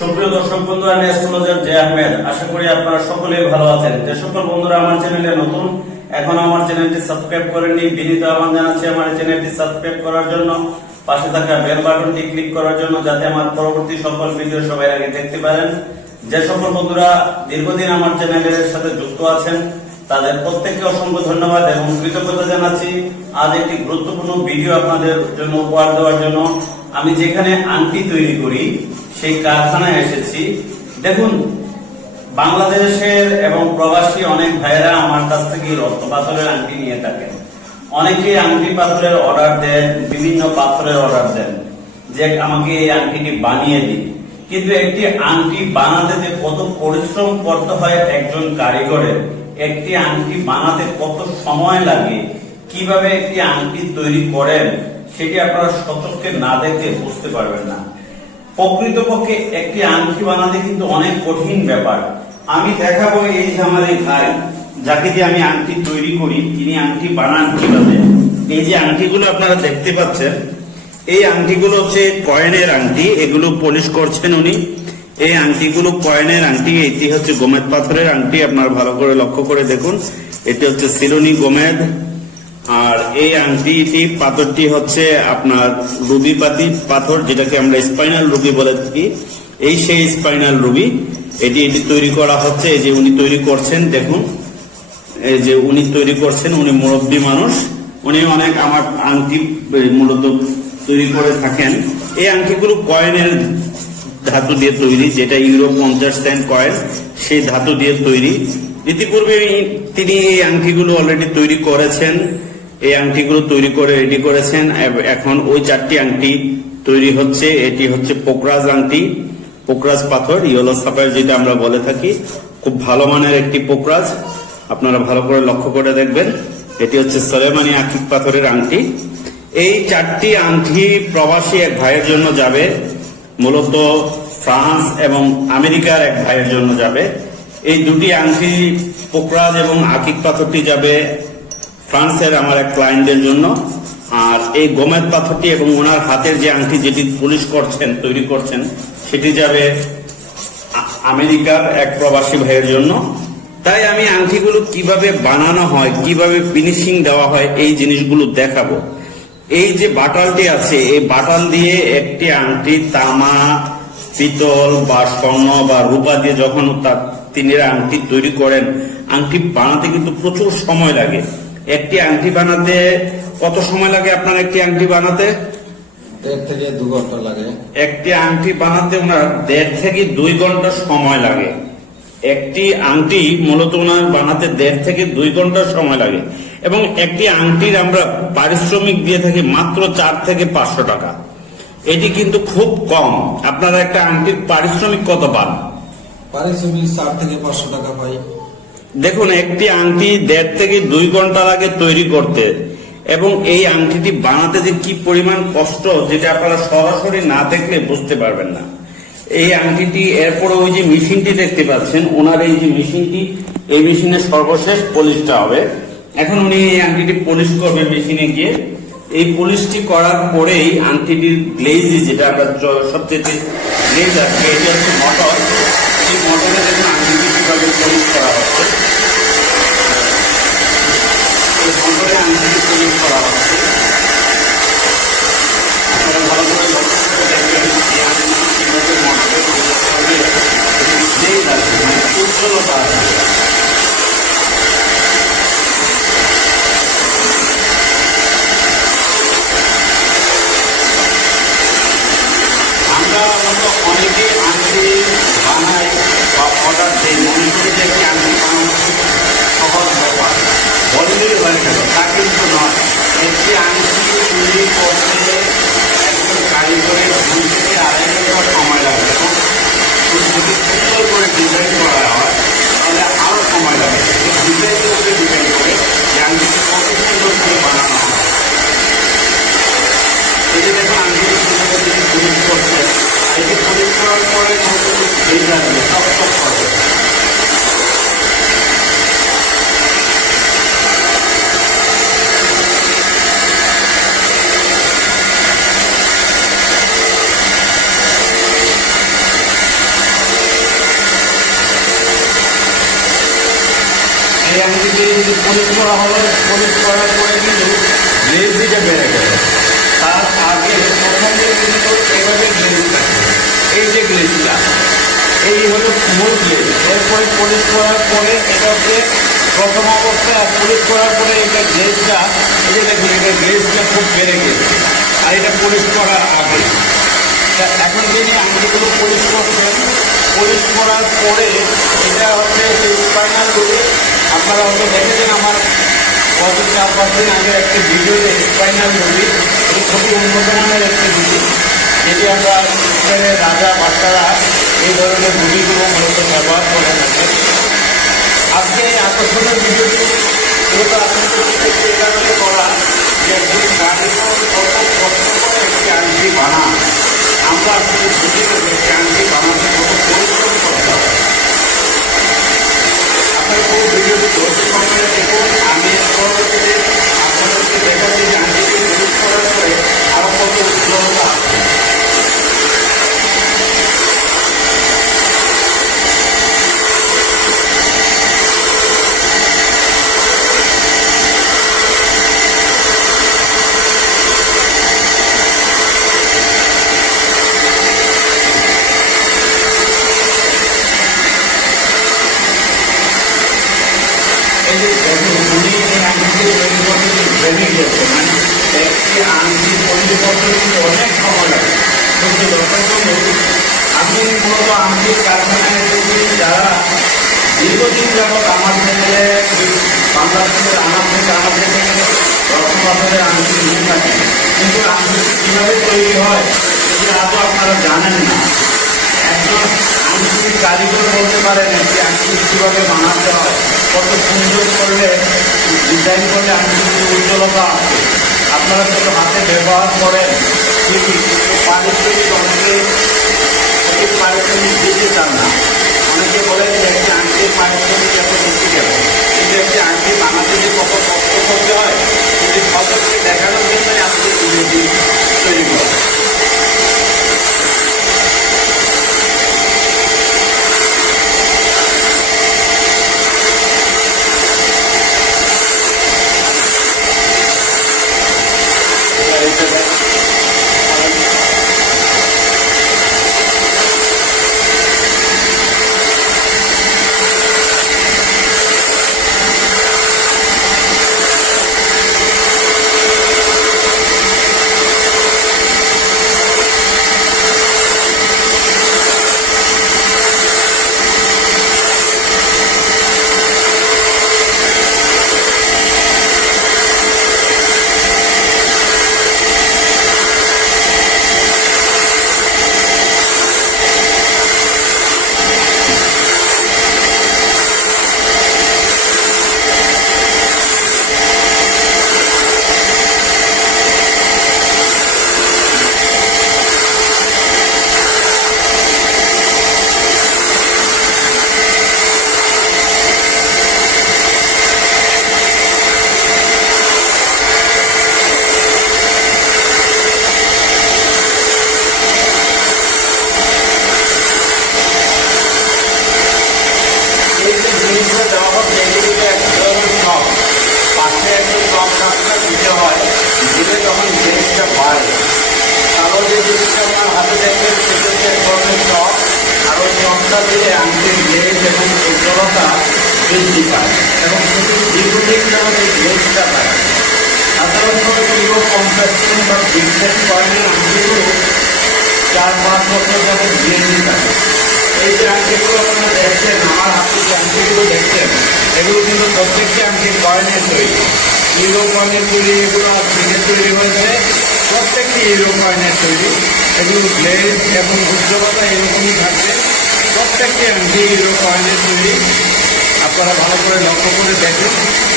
সুপ্রিয় দর্শক বন্ধু, আমি অ্যাস্ট্রোলজার জে আহমেদ। আশা করি আপনারা সকলেই ভালো আছেন। যে সকল বন্ধুরা আমার চ্যানেলে নতুন, এখনো আমার চ্যানেলটি সাবস্ক্রাইব করেননি, বিনীত আহ্বান জানাচ্ছি আমার চ্যানেলটি সাবস্ক্রাইব করার জন্য, পাশে থাকা বেল বাটনটি ক্লিক করার জন্য, যাতে আমার পরবর্তী সকল ভিডিও সবাই আগে দেখতে পারেন। যে সকল বন্ধুরা দীর্ঘদিন আমার চ্যানেলের সাথে যুক্ত আছেন তাদের প্রত্যেককে অসংখ্য ধন্যবাদ এবং কৃতজ্ঞতা জানাচ্ছি। আজ একটি গুরুত্বপূর্ণ ভিডিও আপনাদের জন্য উপহার দেওয়ার জন্য আমি যেখানে আংটি তৈরি করি সেই কারখানায় এসেছি। দেখুন, বাংলাদেশের এবং প্রবাসী অনেক ভাইয়েরা আমার কাছ থেকে রত্ন পাথরের আংটি নিয়ে থাকেন। অনেকে আংটি পাথরের অর্ডার দেন, বিভিন্ন পাথরের অর্ডার দেন যে আমাকে এই আংটিটি বানিয়ে দিন। কিন্তু একটি আংটি বানাতে যে কত পরিশ্রম করতে হয় একজন কারিগরের, একটি আংটি বানাতে কত সময় লাগে, কিভাবে একটি আংটি তৈরি করেন, সেটি আপনারা সচক্ষে না দেখে বুঝতে পারবেন না। প্রকৃতপক্ষে একটি আংটি বানাতে কিন্তু অনেক কঠিন ব্যাপার। আমি দেখাবো এই যে আমার এই ভাই, যাকে দিয়ে আমি আংটি তৈরি করি, তিনি আংটি বানান কিভাবে। এই যে আংটিগুলো আপনারা দেখতে পাচ্ছেন, এই আংটিগুলো হচ্ছে কয়েনের আংটি, এগুলো পলিশ করছেন উনি। এই আংটিগুলো কয়েনের আংটি, এটি হচ্ছে গোমেদ পাথরের আংটি। আপনারা ভালো করে লক্ষ্য করে দেখুন, এটি হচ্ছে সিলোনি গোমেদ। আর এই আংটিটি পাথরটি হচ্ছে আপনার রুবি পাথর, যেটাকে আমরা স্পাইনাল রুবি বলে থাকি। এই সেই স্পাইনাল রুবি, এটি তৈরি করা হচ্ছে। এই যে উনি তৈরি করছেন, দেখুন এই যে উনি তৈরি করছেন, উনি মুরব্বী মানুষ, উনি অনেক আমার আংটি মূলত তৈরি করে থাকেন। এই আংটিগুলো কয়েনের ধাতু দিয়ে তৈরি, যেটা ইউরো 50 সেন্ট কয়েন, সেই ধাতু দিয়ে তৈরি। ইতিপূর্বে তিনি এই আংটিগুলো অলরেডি তৈরি করেছেন, এই আংটিগুলো তৈরি করে রেডি করেছেন। এখন ওই 4টি আংটি তৈরি হচ্ছে। এটি হচ্ছে পোকরাজ আংটি, পোকরাজ পাথর, ইয়েলো সাফায়ার যেটা আমরা বলে থাকি। খুব ভালো মানের একটি পোকরাজ, আপনারা ভালো করে লক্ষ্য করে দেখবেন। এটি হচ্ছে সোলেমানি আকিক পাথরের আংটি। এই 4টি আংটি প্রবাসী এক ভাইয়ের জন্য যাবে, মূলত ফ্রান্স এবং আমেরিকার এক ভাইয়ের জন্য যাবে। এই দুটি আংটি, পোকরাজ এবং আকিক পাথরটি যাবে ফ্রান্সের আমার এক ক্লায়েন্টের জন্য। আর এই গোমেদ পাথরটি এবং ওনার হাতের যে আংটি, যেটি পলিশ করছেন, তৈরি করছেন, সেটি যাবে আমেরিকার এক প্রবাসী ভাইয়ের জন্য। তাই আমি আংটিগুলো কিভাবে বানানো হয়, কিভাবে ফিনিশিং দেওয়া হয়, এই জিনিসগুলো দেখাবো। এই যে বাটালটি আছে, এই বাটাল দিয়ে একটি আংটি তামা, পিতল বা স্বর্ণ বা রূপা দিয়ে যখন তিনি আংটি তৈরি করেন, আংটি বানাতে কিন্তু প্রচুর সময় লাগে। একটি আংটি বানাতে কত সময় লাগে আপনার? একটি আংটি বানাতে 1.5 থেকে 2 ঘন্টা লাগে। একটি আংটি বানাতে ওনার 1.5 থেকে 2 ঘন্টা সময় লাগে। একটি আংটি মূলত ওনার বানাতে 1.5 থেকে 2 ঘন্টা সময় লাগে। এবং একটি আংটির আমরা পারিশ্রমিক দিয়ে থাকি মাত্র 4 থেকে 500 টাকা। এটি কিন্তু খুব কম। আপনারা একটা আংটির পারিশ্রমিক কত পান? পারিশ্রমিক 4 থেকে 500 টাকা পাই। দেখুন, একটি আংটি 1.5 থেকে 2 ঘন্টা লাগে তৈরি করতে, এবং এই আংটিটি বানাতে যে কি পরিমাণ কষ্ট, যেটা আপনারা সরাসরি না দেখলে বুঝতে পারবেন না। এই আংটিটি এরপরে ওই যে মেশিনটি দেখতে পাচ্ছেন, ওনার এই যে মেশিনটি, এই মেশিনের সর্বশেষ পলিশটা হবে। এখন উনি এই আংটিটি পলিশ করবে মেশিনে গিয়ে। এই পলিশটি করার পরেই আংটিটির গ্লেজ, যেটা আমরা সবচেয়ে গ্লেজ আছে, এটি হচ্ছে মোটর। এই মোটরে দেখুন আংটিটি কিভাবে পলিশ করা হচ্ছে। এই মোটরে আংটিটি পলিশ করা হচ্ছে। আপনারা ভালো করে লক্ষ্য করে দেখবেন এই আংটিটি কিভাবে মোটরে পলিশ করবে। গ্লেজ আছে, মানে উজ্জ্বলতা আছে। অনেকে আংটি বানায় বা অর্ডার দেয়, মনে করি যে একটি আংটি বানানো সহজ ব্যাপার, বললেই হয়ে গেল। তা কিন্তু নয়। একটি আংটি তৈরি করতে একজন কারিগরের 2 থেকে 2.5 ঘন্টা সময় লাগে। এবং যদি সুন্দর করে ডিজাইন করা হয় তাহলে আরো সময় লাগে। ডিজাইনের উপরে ডিপেন্ড করে যে আংটিটি কত সুন্দর করে বানানো হয়। এই যে দেখুন আংটিটি সুন্দর করে তৈরি করছে, এটি পলিশ করার পরে এই লাগবে, টকটক করবে। আংটি পলিশ করা হলো, পলিশ করার পরে কিন্তু গ্লেজ দিতে বেড়ে গেল। তার আগে প্রথমে কিন্তু এভাবে গ্লেজ থাকে, এই যে গ্লেজটা, এই হলো মূল গ্লেজ। এরপরে পলিশ করার পরে এটাকে প্রথম অবস্থায় পলিশ করার পরে এটা গ্লেজটা, এই যে দেখুন এটা গ্লেজটা খুব বেড়ে গেছে, আর এটা পলিশ করার আগে। এখন যিনি আংটিগুলো পলিশ করছেন, পলিশ করার পরে এটা হচ্ছে স্পাইনাল রুটে। আপনারা হয়তো দেখেছেন আমার গত 4-5 দিন আগের একটি ভিডিওতে স্পাইনাল রুটি, এটি খুবই উন্নত মানের একটি রুটি, যেটি আমরা ইসরায়েলের রাজা বাচ্চারা এই ধরনের রুটিগুলো মূলত ব্যবহার করে থাকে। আজকে আকর্ষণীয় ভিডিওটি মূলত আপনাদের এই কারণে করা যে একজন কারিগর কত কষ্ট করে একটি আংটি বানান। আমরা আসলে বুঝি না যে একটি আংটি বানাতে কত পরিশ্রম করতে হয়। আপনারা পুরো ভিডিওটি ধৈর্য সহকারে দেখুন। আমি পরবর্তীতে আপনাদেরকে দেখাচ্ছি যে আংটিটি পলিশ করার পরে আরো কত উজ্জ্বলতা আছে। এই যে দেখুন উনি এই আংটি তৈরি করতে ভেঙে গিয়েছে, মানে একটি আংটি তৈরি করতে কিন্তু অনেক সময় লাগে। কিন্তু দরকার জন্য আমি মূলত আংটির কারখানায় এসেছি, যারা দীর্ঘদিন যাবৎ আমার চ্যানেলে বাংলাদেশের আনার থেকে রত্নপাথরের আংটি নিয়ে থাকি, কিন্তু আংটি কীভাবে তৈরি হয় সেটি আজও আপনারা জানেন না। একজন আংটির কারিগর বলতে পারেন একটি আংটি কীভাবে বানাতে হয়, কত সুন্দর করলে ডিজাইন করলে আংটির উজ্জ্বলতা আছে। আপনারা শুধু হাতে ব্যবহার করেন ঠিকই, কিন্তু পারিশ্রমিক অনেকে পারিশ্রমিক দিতে চান না। অনেকে বলেন যে একটি আংটির পারিশ্রমিক এত বেশি কেন, কিন্তু একটি আংটি বানাতে যে কত কষ্ট করতে হয় সেটি সবাইকে দেখানোর জন্যই আমাদের ভিডিওটি তৈরি করা। বৃদ্ধি পায় এবং সেটি দীর্ঘদিন যাবত এই গ্লেজটা পায়। সাধারণত পুরো কনফেকশন বা বিগনেস কয়েনের আংটিগুলো 4-5 বছর যাবত গ্লেজই থাকে। এই যে আংটিগুলো আপনারা দেখছেন, আমার হাতে যে আংটিগুলো দেখছেন, এগুলো কিন্তু প্রত্যেকটি আংটি কয়েনের তৈরি, ইউরো কয়েনের তৈরি, এগুলো আর সিলের তৈরি হয়েছে, প্রত্যেকটি ইউরো কয়েনের তৈরি। এগুলো গ্লেজ এবং উজ্জ্বলতা এরকমই থাকবে, প্রত্যেকটি আংটি ইউরো কয়েনের তৈরি। আপনারা ভালো করে লক্ষ্য করে দেখুন,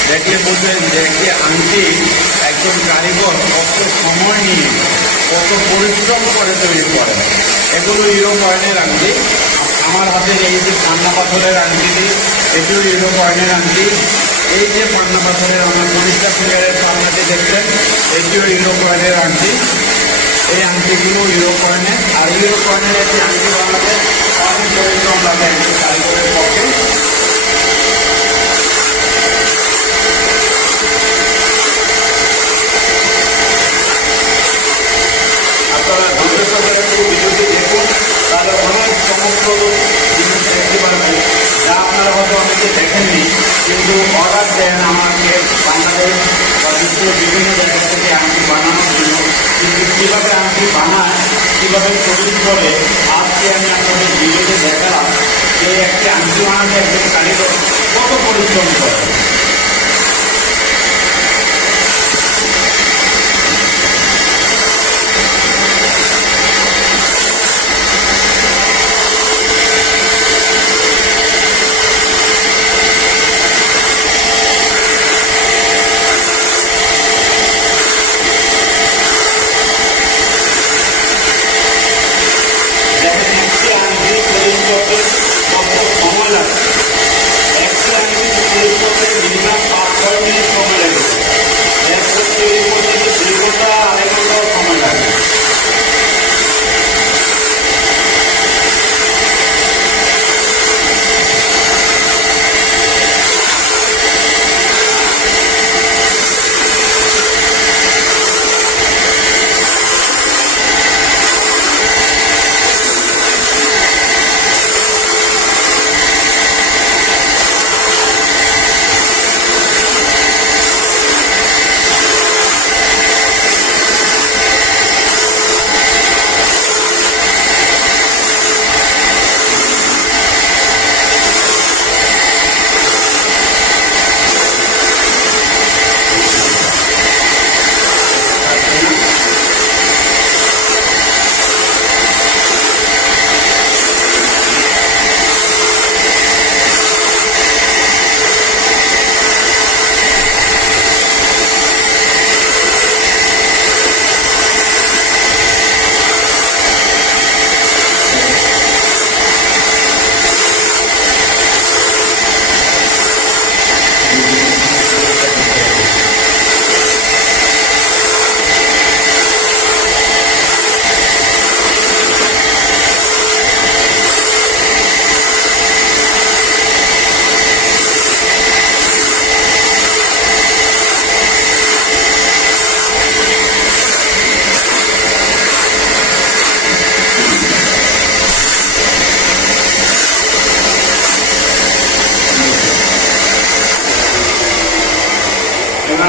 দেখলে বুঝবেন যে একটি আংটি একজন কারিগর কত সময় নিয়ে কত পরিশ্রম করে তৈরি করেন। এগুলো ইউরো কয়েনের আংটি। আমার হাতের এই যে পান্না পাথরের আংটিটি, এটিও ইউরো কয়েনের আংটি। এই যে পান্না পাথরের আমার পরিষ্কার ফিঙ্গারের পান্নাটি দেখছেন, এটিও ইউরো কয়েনের আংটি। এই আংটিগুলো ইউরো কয়েনের। আর ইউরো কয়েনের একটি আংটি বানাতে অনেক পরিশ্রম লাগে একজন কারিগরের পক্ষে। কিভাবে আজকে আমি আপনাদের ভিডিওতে দেখালাম যে একটি আংটি বানাতে একজন কারিগর কত পরিশ্রম করে।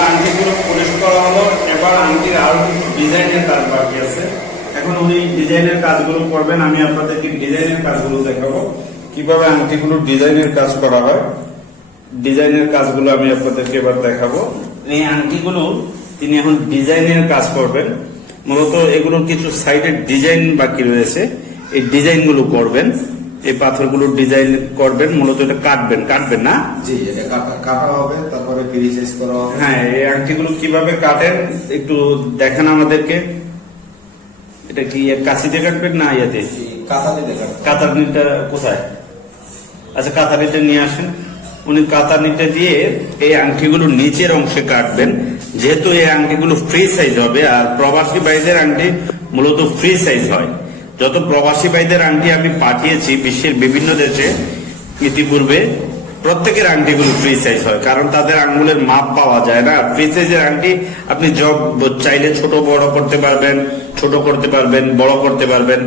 আংটিগুলো পলিশ করা হলো, এবার আংটির আরো কিছু ডিজাইনের কাজ বাকি আছে। এখন উনি ডিজাইনের কাজগুলো করবেন, আমি আপনাদেরকে ডিজাইনের কাজগুলো দেখাবো কিভাবে আংটিগুলো ডিজাইনের কাজ করা হয়। ডিজাইনের কাজগুলো আমি আপনাদেরকে এবার দেখাবো। এই আংটিগুলো তিনি এখন ডিজাইনের কাজ করবেন। মূলত এগুলোর কিছু সাইডের ডিজাইন বাকি রয়েছে, এই ডিজাইনগুলো করবেন। এই পাথরগুলোর ডিজাইন করবেন, মূলত এটা কাটবেন না? জি, এটা কাটা হবে, তারপরে প্রিসাইজ করা হবে। হ্যাঁ, এই আংটিগুলো কিভাবে কাটেন একটু দেখান আমাদেরকে। এটা কি কাঁচি দিয়ে কাটবেন না ইয়াতে? কাতানি দেখা। কাতারনিটা কোথায়? আচ্ছা, কাতারনিটা নিয়ে আসেন। উনি কাতারনিটা দিয়ে এই আংটিগুলো নিচের অংশে কাটবেন, যেহেতু এই আংটিগুলো ফ্রি সাইজ হবে। আর প্রবাসী ভাইদের আংটি মূলত ফ্রি সাইজ হয়। যত প্রবাসী ভাইদের আংটি আমি পাঠিয়েছি বিশ্বের বিভিন্ন দেশে ইতিপূর্বে, প্রত্যেকের আংটিগুলো ফ্রি সাইজ হয়, কারণ তাদের আঙ্গুলের মাপ পাওয়া যায় না। ফ্রি সাইজের আংটি আপনি চাইলে ছোট বড় করতে পারবেন, ছোট করতে পারবেন, বড় করতে পারবেন,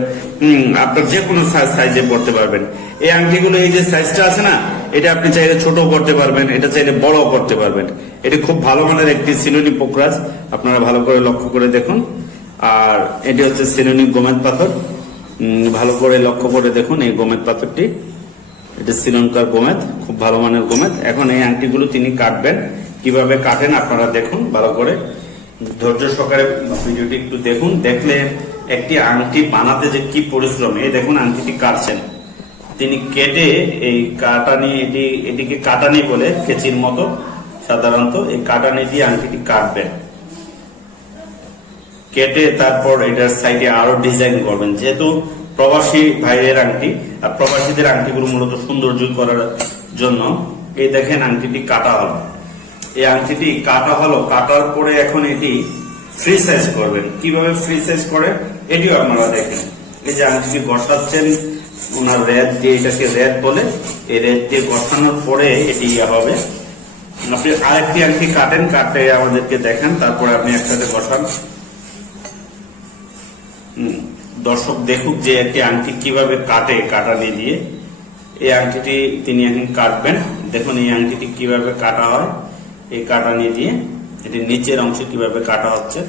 আপনার যে কোনো সাইজে করতে পারবেন। এই আংটিগুলো এই যে সাইজটা আছে না, এটা আপনি চাইলে ছোট করতে পারবেন, এটা চাইলে বড় করতে পারবেন। এটি খুব ভালো মানের একটি সিলোনি পোকরাজ, আপনারা ভালো করে লক্ষ্য করে দেখুন। আর এটি হচ্ছে সিলোনি গোমেদ পাথর, ভালো করে লক্ষ্য করে দেখুন। এই গোমেদ পাথরটি, এটা শ্রীলঙ্কার গোমেদ, খুব ভালো মানের গোমেদ। এখন এই আংটিগুলো তিনি কাটবেন, কিভাবে কাটেন আপনারা দেখুন ভালো করে, ধৈর্য সহকারে ভিডিওটি একটু দেখুন। দেখলে একটি আংটি বানাতে যে কি পরিশ্রম। এই দেখুন আংটিটি কাটছেন তিনি, কেটে এই কাটানি, এটিকে কাটানি বলে, কেচির মতো সাধারণত। এই কাটানি দিয়ে আংটিটি কাটবেন, কেটে তারপর এটার সাইডে আরো ডিজাইন করবেন। যেহেতু প্রবাসী ভাইয়ের আংটি, আর প্রবাসীদের আংটিগুলো মূলত সৌন্দর্য করার জন্য এই দেখেন আংটিটি কাটা হলো। এই আংটিটি কাটা হলো, কাটার পরে এখন এটি ফ্রি সাইজ করবেন। কিভাবে ফ্রি সাইজ করে এটিও আপনারা দেখেন। এই যে আংটিটি বসাচ্ছেন ওনার রেত দিয়ে, এটাকে রেত বলে, এই রেত দিয়ে বসানোর পরে এটি হবে। আপনি আরেকটি আংটি কাটেন, কাটে আমাদেরকে দেখেন, তারপরে আপনি একসাথে বসান। দর্শক দেখুক যে একটি আংটি কিভাবে কাটে কাটানি দিয়ে। এই আংটিটি তিনি এখন কাটবেন। দেখুন এই আংটিটি কিভাবে কাটা হয় এই কাটানি দিয়ে। এটি নিচের অংশে কিভাবে কাটা হচ্ছে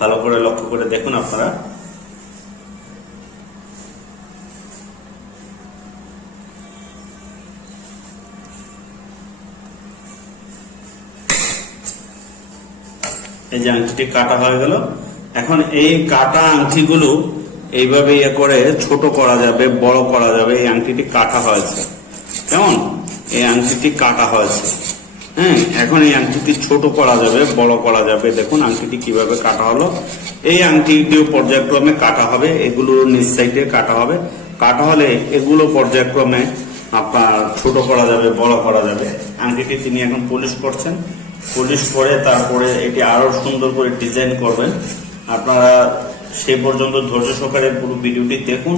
ভালো করে লক্ষ্য করে দেখুন আপনারা। এই যে আংটিটি কাটা হয়ে গেল। এখন এই কাটা আংটিগুলো এইভাবে ইয়ে করে ছোট করা যাবে, বড় করা যাবে। এই আংটিটি কাটা হয়েছে, কেমন? এই আংটিটি কাটা হয়েছে। হ্যাঁ, এখন এই আংটিটি ছোট করা যাবে, বড় করা যাবে। দেখুন আংটিটি কিভাবে কাটা হলো। এই আংটিটিও পর্যায়ক্রমে কাটা হবে, এগুলো নিচ সাইডে কাটা হবে। কাটা হলে এগুলো পর্যায়ক্রমে আপনার ছোট করা যাবে, বড় করা যাবে। আংটিটি তিনি এখন পলিশ করছেন। পলিশ করে তারপরে এটি আরো সুন্দর করে ডিজাইন করবেন। আপনারা সে পর্যন্ত ধৈর্য সহকারে পুরো ভিডিওটি দেখুন।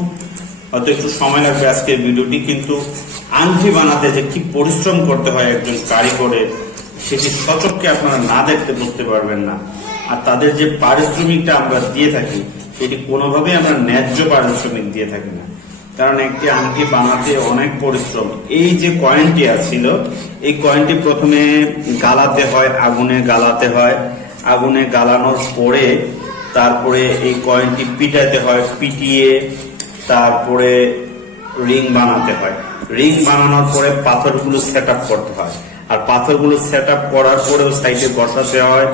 হয়তো একটু সময় লাগবে আজকের ভিডিওটি, কিন্তু আংটি বানাতে যে কি পরিশ্রম করতে হয় একজন কারিগরের, সেটি সচক্ষে আপনারা না দেখতে বুঝতে পারবেন না। আর তাদের যে পারিশ্রমিকটা আমরা দিয়ে থাকি, সেটি কোনোভাবেই আমরা ন্যায্য পারিশ্রমিক দিয়ে থাকি না। কারণ একটি আংটি বানাতে অনেক পরিশ্রম। এই যে কয়েনটি ছিল, এই কয়েনটি প্রথমে গালাতে হয়, আগুনে গালাতে হয়। আগুনে গালানোর পরে তারপরে এই কয়েনটি পিটাতে হয়, পিটিয়ে তারপরে রিং বানাতে হয়। রিং বানানোর পরে পাথরগুলো সেট আপ করতে হয়, আর পাথরগুলো সেট আপ করার পরেও সাইডে বসাতে হয়।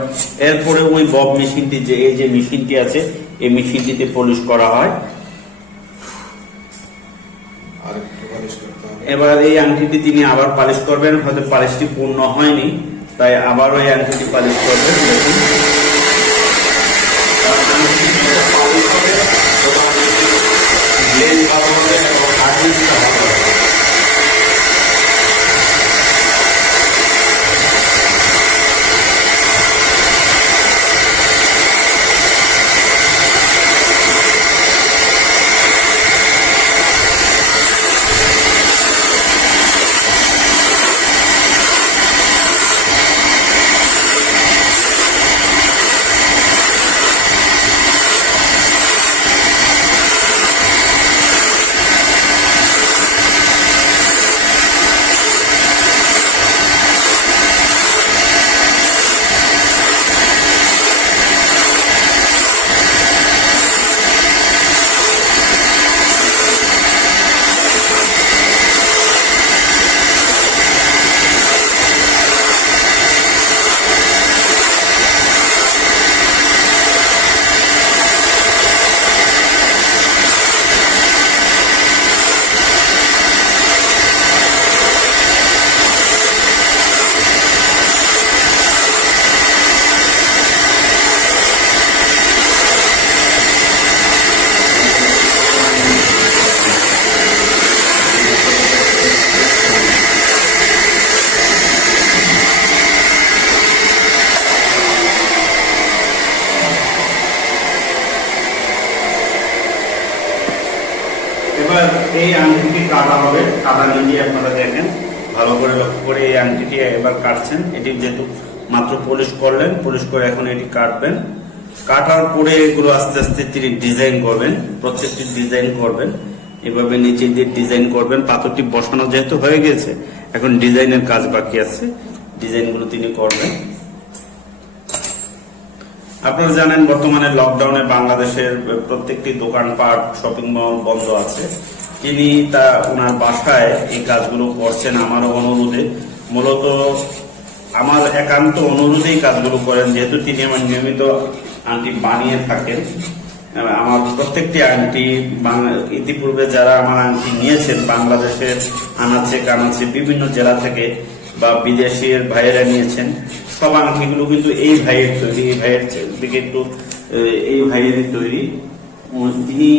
এরপরে ওই বব মেশিনটি, যে এই যে মেশিনটি আছে, এই মেশিনটিতে পলিশ করা হয়। এবার এই আংটিটি তিনি আবার পালিশ করবেন। হয়তো পালিশটি পূর্ণ হয়নি, তাই আবার ওই আংটিটি পালিশ করবেন। দেখুন এবার এই আংটিটি কাটা হবে। কাটা নিয়ে আপনারা দেখেন, ভালো করে লক্ষ্য করে এই আংটিটি এবার কাটছেন। এটি যেহেতু মাত্র পলিশ করলেন, পলিশ করে এখন এটি কাটবেন। কাটার পরে এগুলো আস্তে আস্তে তিনি ডিজাইন করবেন, প্রত্যেকটি ডিজাইন করবেন। এভাবে নিচে দিয়ে ডিজাইন করবেন। পাথরটি বসানো যেহেতু হয়ে গেছে, এখন ডিজাইনের কাজ বাকি আছে, ডিজাইনগুলো তিনি করবেন। আপনারা জানেন বর্তমানে লকডাউনে বাংলাদেশের প্রত্যেকটি দোকানপাট, শপিং মল বন্ধ আছে। তিনি ওনার বাসায় এই কাজগুলো করছেন আমারও অনুরোধে। মূলত আমার একান্ত অনুরোধেই কাজগুলো করেন, যেহেতু তিনি আমার নিয়মিত আংটি বানিয়ে থাকেন। আমার প্রত্যেকটি আংটি ইতিপূর্বে যারা আমার আংটি নিয়েছেন, বাংলাদেশের আনাচে কানাচে বিভিন্ন জেলা থেকে বা বিদেশের ভাইয়েরা নিয়েছেন, সব আংটিগুলো কিন্তু এই ভাইয়ের তৈরি। এই ভাইয়ের দিকে একটু, এই ভাইয়ের তৈরি। তিনি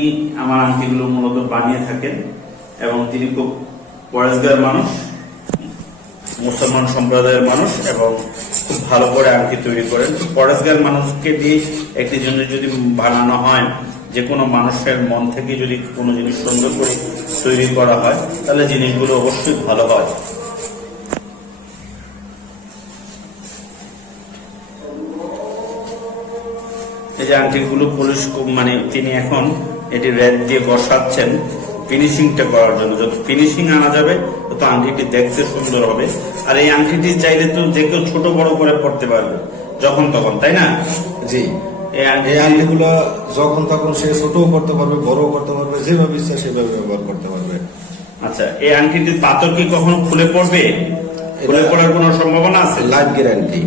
আমার আংটিগুলো মূলত বানিয়ে থাকেন এবং তিনি খুব পরেশগার মানুষ, মুসলমান সম্প্রদায়ের মানুষ, এবং খুব ভালো করে আংটি তৈরি করেন। পরেশগার মানুষকে দিয়ে একটি জিনিস যদি বানানো হয়, যে কোনো মানুষের মন থেকে যদি কোনো জিনিস সুন্দর করে তৈরি করা হয়, তাহলে জিনিসগুলো অবশ্যই ভালো হয়। এই যে আংটিগুলো পলিশ, মানে তিনি এখন এটি রেড দিয়ে বসাচ্ছেন ফিনিশিংটা করার জন্য। যত ফিনিশিং আনা যাবে তত আংটিটি দেখতে সুন্দর হবে। আর এই আংটিটি চাইলে তো যে কেউ ছোট বড় করে পড়তে পারবে যখন তখন, তাই না? জি, এই আংটিগুলো যখন তখন সে ছোটও করতে পারবে, বড়ও করতে পারবে, যেভাবে ইচ্ছা সেভাবে ব্যবহার করতে পারবে। আচ্ছা, এই আংটিটির পাথর কি কখনো খুলে পড়বে? খুলে পড়ার কোনো সম্ভাবনা আছে? Life guarantee.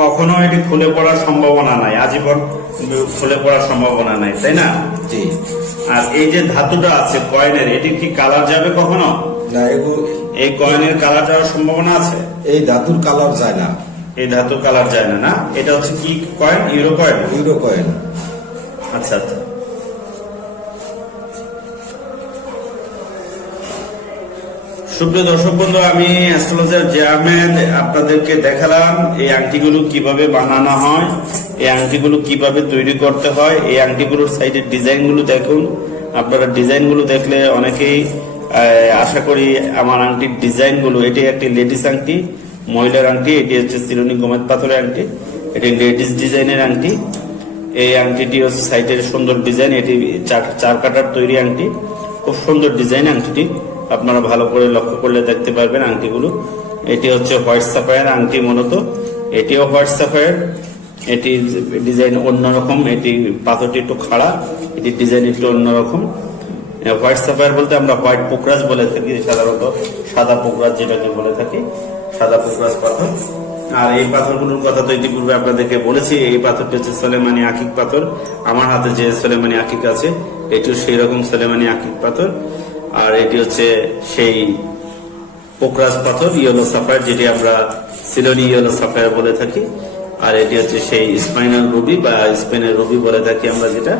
কখনো এটি খুলে পড়ার সম্ভাবনা নাই, আজীবন খুলে পড়ার সম্ভাবনা নাই, তাই না? জি। আর এই যে ধাতুটা আছে কয়েনের, এটি কি কালার যাবে কখনো? না, এগুলো এই কয়েনের কালার যাওয়ার সম্ভাবনা আছে? এই ধাতুর কালার যায় না। এই ধাতুর কালার যায় না, না? এটা হচ্ছে কি coin? Euro coin? Euro coin. আচ্ছা আচ্ছা। সুপ্রিয় দর্শক বন্ধু, আমি অ্যাস্ট্রোলজার জে আহমেদ আপনাদেরকে দেখালাম এই আংটিগুলো কিভাবে বানানো হয়, এই আংটিগুলো কিভাবে তৈরি করতে হয়। এই আংটিগুলোর সাইডের ডিজাইনগুলো দেখুন। আপনারা ডিজাইনগুলো দেখলে অনেকেই আশা করি আমার আংটির ডিজাইনগুলো, এটি একটি লেডিস আংটি, মহিলার আংটি। এটি হচ্ছে সিলোনি গোমেদ পাথরের আংটি, এটি লেডিস ডিজাইনের আংটি। এই আংটিটি হচ্ছে সাইডের সুন্দর ডিজাইন, এটি চার কাটার তৈরি আংটি, খুব সুন্দর ডিজাইন আংটিটি। আপনারা ভালো করে লক্ষ্য করলে দেখতে পারবেন আংটিগুলো। এটি হচ্ছে হোয়াইট সাফায়ার আংটি, মূলত এটিও হোয়াইট সাফায়ার। এটি ডিজাইন অন্যরকম, এটি পাথরটি একটু খাড়া, এটি ডিজাইন একটু অন্যরকম। হোয়াইট সাফায়ার বলতে আমরা হোয়াইট পোকরাজ বলে থাকি, সাধারণত সাদা পোকরাজ যেটাকে বলে থাকি, সাদা পোকরাজ পাথর। আর এই পাথরগুলোর কথা তো ইতিপূর্বে আপনাদেরকে বলেছি। এই পাথরটি হচ্ছে সোলেমানি আকিক পাথর। আমার হাতে যে সোলেমানি আকিক আছে এটিও সেই রকম সোলেমানি আকিক পাথর। আর এটি হচ্ছে সেই পোকরাজ পাথর, ইয়েলো সাফায়ার, যেটি আমরা সিলোনি ইয়েলো সাফায়ার বলে থাকি। আর এটি হচ্ছে সেই স্পাইনাল রুবি বা স্পেনের রুবি বলে থাকি আমরা, যেটা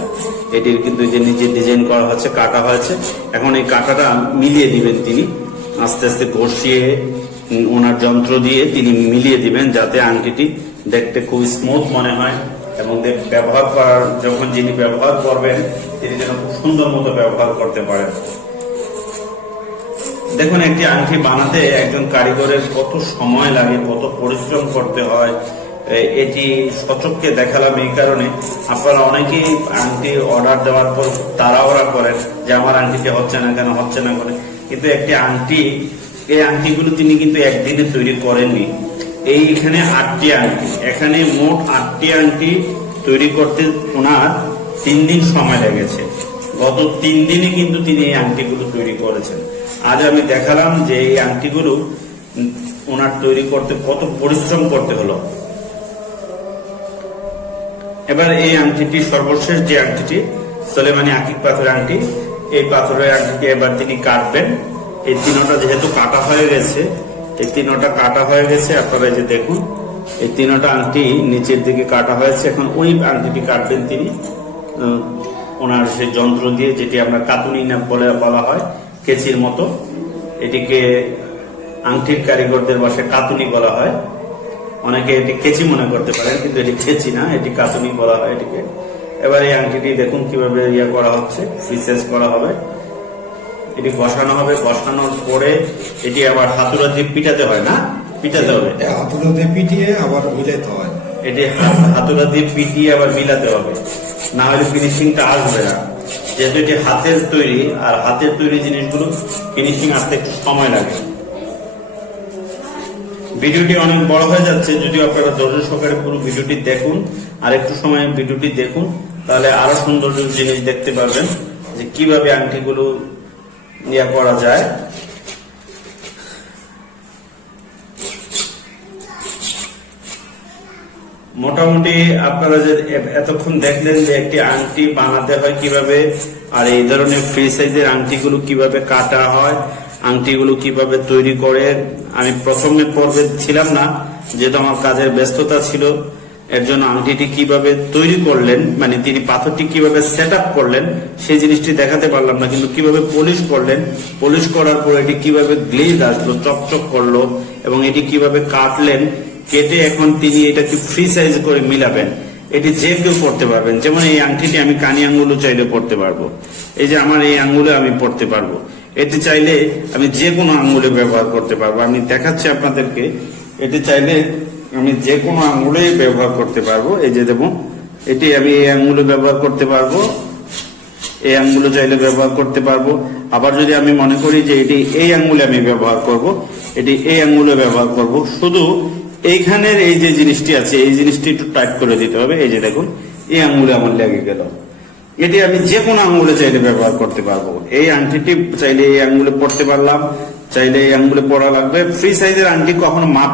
এটির কিন্তু যে নিচে ডিজাইন করা হচ্ছে, কাটা হয়েছে। এখন এই কাটাটা মিলিয়ে দিবেন তিনি, আস্তে আস্তে ঘষিয়ে ওনার যন্ত্র দিয়ে তিনি মিলিয়ে দিবেন, যাতে আংটিটি দেখতে খুব স্মুথ মনে হয় এবং ব্যবহার করার যখন যিনি ব্যবহার করবেন তিনি যেন খুব সুন্দর মতো ব্যবহার করতে পারেন। দেখুন, একটি আংটি বানাতে একজন কারিগরের কত সময় লাগে, কত পরিশ্রম করতে হয়, এটি সচক্ষে দেখালাম। এই কারণে আপনারা অনেকেই আংটি অর্ডার দেওয়ার পর তাড়াহুড়া করেন যে আমার আংটিটি হচ্ছে না কেন, হচ্ছে না করে। কিন্তু একটি আংটি, এই আংটিগুলো তিনি কিন্তু একদিনে তৈরি করেননি। এইখানে 8টি আংটি, এখানে মোট 8টি আংটি তৈরি করতে ওনার 3 দিন সময় লেগেছে। গত 3 দিনে কিন্তু তিনি এই আংটিগুলো তৈরি করেছেন। আজ আমি দেখালাম যে এই আংটিগুলো ওনার তৈরি করতে কত পরিশ্রম করতে হলো। এবার এই আংটিটি, সর্বশেষ যে আংটিটি সোলেমানি আকিক পাথরের আংটি, এই পাথরের আংটিটি এবার তিনি কাটবেন। এই তিনটা যেহেতু কাটা হয়ে গেছে, এই তিনটা কাটা হয়ে গেছে, আপনারা যে দেখুন এই তিনটা আংটি নিচের দিকে কাটা হয়েছে। এখন ওই আংটিটি কাটবেন তিনি ওনার সেই যন্ত্র দিয়ে, যেটি আমরা কাতুনি না বলা হয়, কেচির মতো। এটিকে আংটির কারিগরদের ভাষায় কাতুনি বলা হয়। অনেকে এটি কেচি মনে করতে পারেন, কিন্তু এটি কেচি না, এটি কাতুনি বলা হয় এটিকে। এবার এই আংটিটি দেখুন কিভাবে করা হচ্ছে, ফ্রিসেস করা হবে, এটি বসানো হবে। বসানোর পরে এটি আবার হাতুড়া দিয়ে পিটাতে হয়, না? পিটাতে হবে, হাতুড়া দিয়ে পিটিয়ে আবার মিলাতে হয়। এটি হাতুড়া দিয়ে পিটিয়ে আবার মিলাতে হবে, না হলে ফিনিশিংটা আসবে না। যেহেতু এটি হাতের তৈরি, আর হাতের তৈরি জিনিসগুলো ফিনিশিং আসতে একটু সময় লাগে। ভিডিওটি অনেক বড় হয়ে যাচ্ছে, যদি আপনারা ধৈর্য সহকারে পুরো ভিডিওটি দেখুন, আর একটু সময় ভিডিওটি দেখুন, তাহলে আরো সুন্দর জিনিস দেখতে পারবেন যে কিভাবে আংটিগুলো করা যায়। মোটামুটি আপনারা যে এতক্ষণ দেখলেন যে একটি আংটি বানাতে হয় কিভাবে, আর এই ধরনের ফ্রি সাইজের আংটিগুলো কিভাবে কাটা হয়, আংটিগুলো কিভাবে তৈরি করে। আমি প্রথমে পর্বে ছিলাম না, যেহেতু আমার কাজের ব্যস্ততা ছিল, এর জন্য আংটিটি কিভাবে তৈরি করলেন, মানে তিনি পাথরটি কিভাবে সেট আপ করলেন সেই জিনিসটি দেখাতে পারলাম না, কিন্তু কিভাবে পলিশ করলেন, পলিশ করার পর এটি কিভাবে গ্লেজ আসলো, চকচক করলো, এবং এটি কিভাবে কাটলেন, কেটে এখন তিনি এটাকে ফ্রি সাইজ করে মিলাবেন। এটি যে কেউ পড়তে পারবেন। যেমন এই আংটিটি আমি কানি আঙ্গুলও চাইলে পড়তে পারবো, এই যে আমার এই আঙ্গুলে আমি পড়তে পারবো। এটি চাইলে আমি যে কোনো আঙ্গুলে ব্যবহার করতে পারবো। আমি দেখাচ্ছি আপনাদেরকে, এটি চাইলে আমি যে কোনো আঙ্গুলে ব্যবহার করতে পারবো। এই যে দেখুন, এটি আমি এই আঙ্গুলে ব্যবহার করতে পারবো, এই আঙ্গুলে চাইলে ব্যবহার করতে পারবো। আবার যদি আমি মনে করি যে এটি এই আঙ্গুলে আমি ব্যবহার করব, এটি এই আঙ্গুলে ব্যবহার করব। শুধু এইখানের এই যে জিনিসটি আছে, এই জিনিসটি একটু টাইট করে দিতে হবে। এই যে দেখুন, এই আঙ্গুলে আমার লেগে গেল। এটি আমি যে কোনো আঙ্গুলে চাইলে ব্যবহার করতে পারবো। এই আংটিটি চাইলে এই আঙ্গুলে পড়তে পারলাম, চাইলে এই আঙ্গুলে পড়া লাগবে। ফ্রি সাইজের আংটি কখনো মাপ